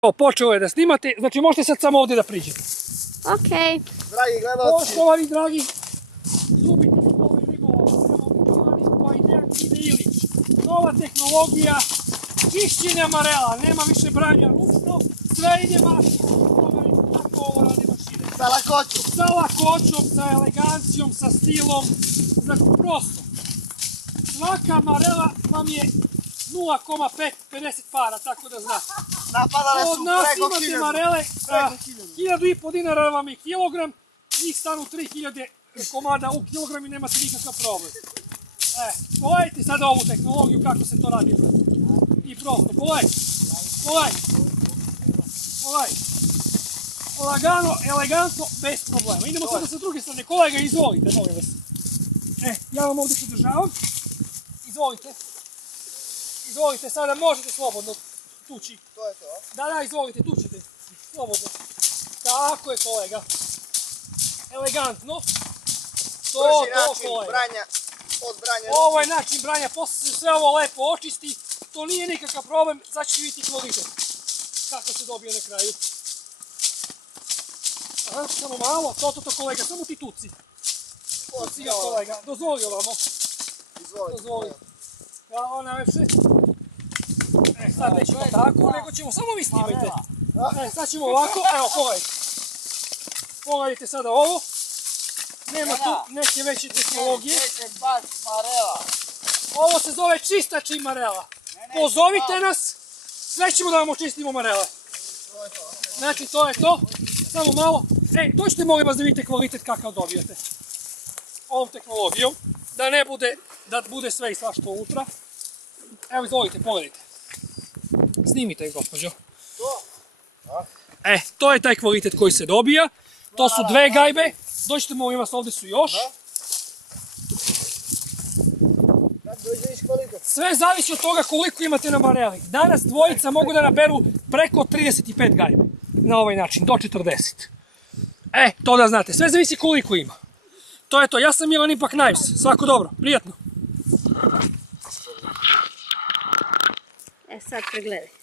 Počeo je da snimate, znači možete sad samo ovdje da priđete. Okej. Dragi gledalci. Poštovani dragi ljubitelji ovih ribolova, pa i Dejan Ilić. Nova tehnologija čišćenja marela, nema više branja ručno, sve ide mašinom. Tako ovo radi mašine. Sa lakoćom. Sa lakoćom, sa elegancijom, sa stilom, znači prosto. Svaka marela vam je 0,50 para, tako da znate. Napadale su Od nas preko imate 1000. marele, 1.500 dinara vam je kilogram, njih stanu 3000 komada u kilogram i nemate nikakav problem. Pogledajte sada ovu tehnologiju kako se to radi. I prosto, pogledajte. Lagano, elegantno, bez problema. Idemo sada sa druge strane. Kolega, izvolite, molim vas. Ja vam ovdje podržavam. Izvolite, sada možete slobodno tući. To je to, a? Da, izvolite, tučite. Slobodno. Tako je, kolega. Elegantno. Brži način branja od branja. Ovo je način branja, posle se sve ovo lepo očisti. To nije nikakav problem, sad ćete vidjeti kvalitet. Kako se dobije na kraju. Aha, samo malo, to kolega, samo ti tuci. Tuci ga kolega, dozvoli ovamo. Dozvoli. Hvala najlepše. Sad nećemo tako, nego ćemo, samo vi snimajte. Sad ćemo ovako, evo pogledajte. Pogledajte sada ovo. Nema tu neke veće tehnologije. Ovo se zove čistač i marela. Pozovite nas, sve ćemo da vam očistimo marele. Znači to je to, samo malo. Dođite molim vas da vidite kvalitet kakav dobijete. Ovom tehnologijom, da ne bude, da bude sve i svašta unutra. Evo izvolite, pogledajte. Snimite, gospođo. To je taj kvalitet koji se dobija. To su dve gajbe. Dođite molim vas, ovdje su još. Sve zavisi od toga koliko imate na mareli. Danas dvojica mogu da naberu preko 35 gajbe. Na ovaj način, do 40. To da znate. Sve zavisi koliko ima. To je to. Ja sam Milan Impact Knives. Svako dobro. Prijatno. Sad pregledaj.